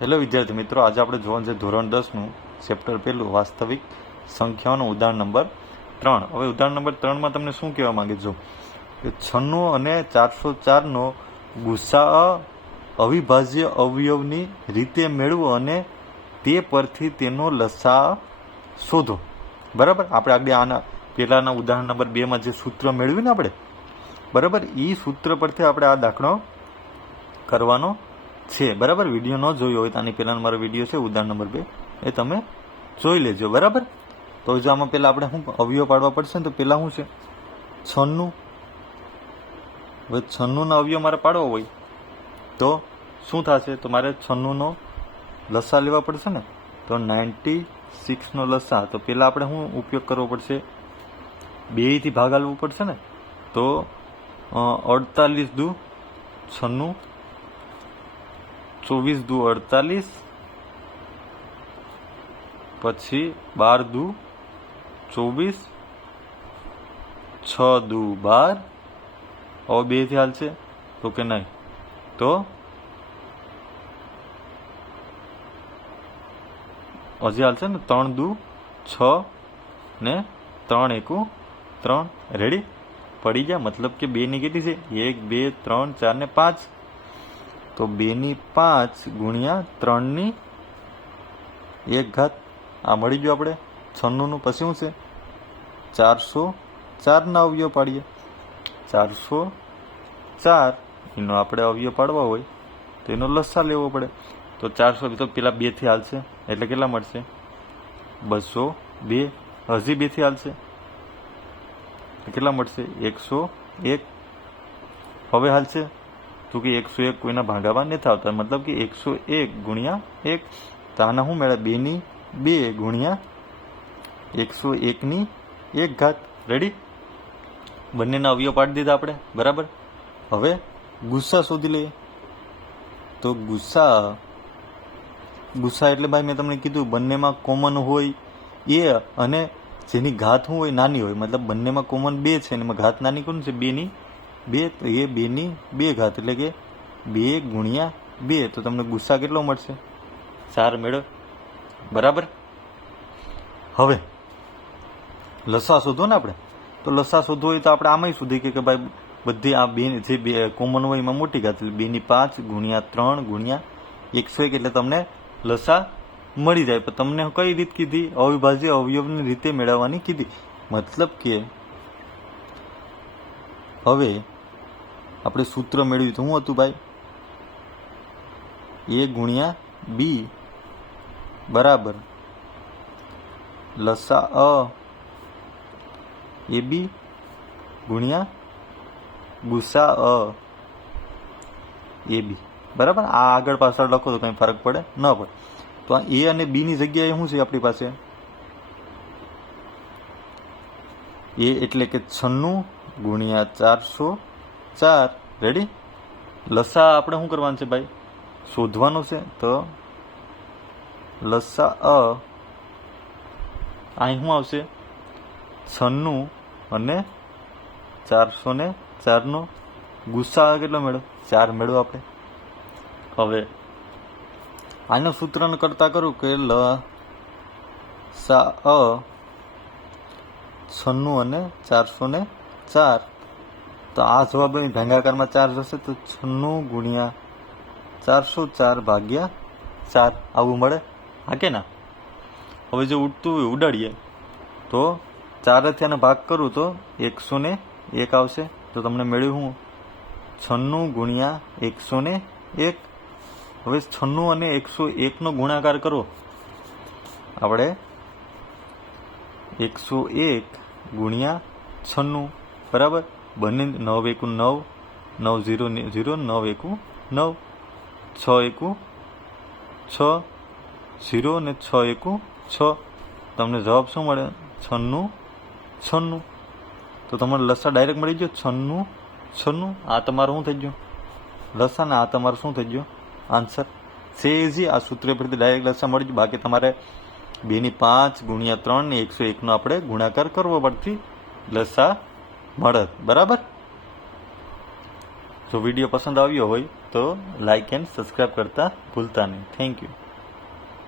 Hello વિદ્યાર્થી મિત્રો, આજે આપણે જોવાનું છે ધોરણ 10નું ચેપ્ટર પહેલું વાસ્તવિક સંખ્યાઓનો ઉદાહરણ નંબર 3. હવે ઉદાહરણ નંબર 3માં તમને શું કહેવા માંગે છો કે 96 અને 404નો ગુસ્સા અવિભાજ્ય અવયવની રીતે મેળવો અને તે પરથી તેનો લસા શોધો. બરાબર, આપણે આગળ આના પહેલાના ઉદાહરણ નંબર 2માં જે સૂત્ર મેળવ્યું ને આપણે, બરાબર, એ સૂત્ર પરથી આપણે આ દાખલો કરવાનો છે. બરાબર, વિડીયો ન જોયો હોય તો આની પહેલાનો મારો વિડીયો છે ઉદાહરણ નંબર 2, એ તમે જોઈ લેજો. બરાબર, તો જો આમાં પહેલાં આપણે શું અવયવ પાડવા પડશે ને, તો પહેલાં શું છે 96. હવે 96નો અવયવ મારે પાડવો હોય તો શું થશે, તો મારે 96નો લસા લેવા પડશે ને, તો 96નો લસા. તો પહેલાં આપણે શું ઉપયોગ કરવો પડશે, 2થી ભાગ આલવું પડશે ને, તો 48 દુ 96, 24 દુ 48, પછી 12 દુ 24, 6 દુ 12. હવે 2થી હાલશે તો કે નહીં, તો હજી હાલશે ને, 3 દુ 6 ને 3 એકુ 3. રેડી પડી ગયા, મતલબ કે 2ની કેટલી છે, 1 2 3 4 ને 5. તો 2ની 5 ગુણ્યા 3ની 1 ઘાત, આ મળી ગયું આપણે 96નું. પછી શું છે 404ના અવયવ પાડીએ. 404 એનો આપણે અવયવ પાડવા હોય તો એનો લસા લેવો પડે. તો 400 તો પેલા 2થી હાલશે એટલે કેટલા મળશે, 202. હજી 2થી હાલશે કેટલા મળશે, 101. હવે હાલશે તો કે 101 કોઈના ભાગાવા નથી આવતા, મતલબ કે 101 ગુણ્યા 1. તો આના શું મળે, 2ની 2 ગુણ્યા 101ની 1 ઘાત. રેડી, બંનેના અવયવ પાડી દીધા આપણે. બરાબર, હવે ગુસ્સા શોધી લઈએ. તો ગુસ્સા એટલે ભાઈ મેં તમને કીધું બંનેમાં કોમન હોય એ, અને જેની ઘાત શું હોય, નાની હોય. મતલબ બંનેમાં કોમન 2 છે અને એમાં ઘાત નાની કોણ છે, 2ની 2. તો એ 2ની 2 ઘાત એટલે કે 2 ગુણ્યા 2. તો તમને ગુસ્સા કેટલો મળશે, 4 મેળવ. બરાબર, હવે લસા શોધો ને આપણે. તો લસા શોધવો હોય તો આપણે આમાંય શોધી કે ભાઈ બધી આ બે જે કોમન હોય એમાં મોટી ઘાત એટલે 2ની 5 ગુણ્યા 3 ગુણ્યા 101 એટલે તમને લસા મળી જાય. પણ તમને કઈ રીત કીધી, અવિભાજ્ય અવયવની રીતે મેળવવાની કીધી. મતલબ કે હવે આપણે સૂત્ર મેળવ્યું તો શું હતું ભાઈ, a ગુણ્યા b બરાબર લસા ab ગુણ્યા ગુસા ab. બરાબર, આ આગળ પાછળ લખો તો કંઈ ફરક પડે ન પડે. તો આ a અને b ની જગ્યાએ શું છે આપણી પાસે, a એટલે કે 96 ગુણ્યા 404. રેડી, લસા આપણે શું કરવાનું છે ભાઈ, શોધવાનું છે. તો લસા અહીં શું આવશે, 96 અને 404નો ગુસ્સા કેટલો મેળવો, 4 મેળવો આપણે. હવે આનું સૂત્રને કરતા કરું કે લસા 96 અને 404. તો આ જવાબ ભાગાકારમાં 4 જશે તો 96 ગુણ્યા 404 ભાગ્યા 4 આવું મળે. હા કે ના. હવે જો ઉડતું હોય ઉડાડીએ તો 4થી આને ભાગ કરું તો 101 આવશે. તો તમને મેળવ્યું શું, 96 ગુણ્યા 101. હવે 96 અને 101નો ગુણાકાર કરો આપણે, 101 ગુણ્યા 96. બરાબર, બંને 9 એકુ 9, 9 0 0, 9 એકુ 9, 6 એકુ 6, 0 અને 6 એકુ 6. તમને જવાબ શું મળે, 96. તો તમારે લસા ડાયરેક્ટ મળી ગયો 96. આ તમારું શું થઈ ગયું લસા, ને આ તમારું શું થઈ ગયું આન્સર. સેજી આ સૂત્ર પરથી ડાયરેક્ટ લસા મળી ગયું. બાકી તમારે 2ની 5 ગુણ્યા 3 ને 101નો આપણે ગુણાકાર કરવો પડતી લસા મળે. બરાબર, જો વિડીયો પસંદ આવ્યો હોય તો લાઇક એન્ડ સબસ્ક્રાઈબ કરતા ભૂલતા નહીં. Thank you.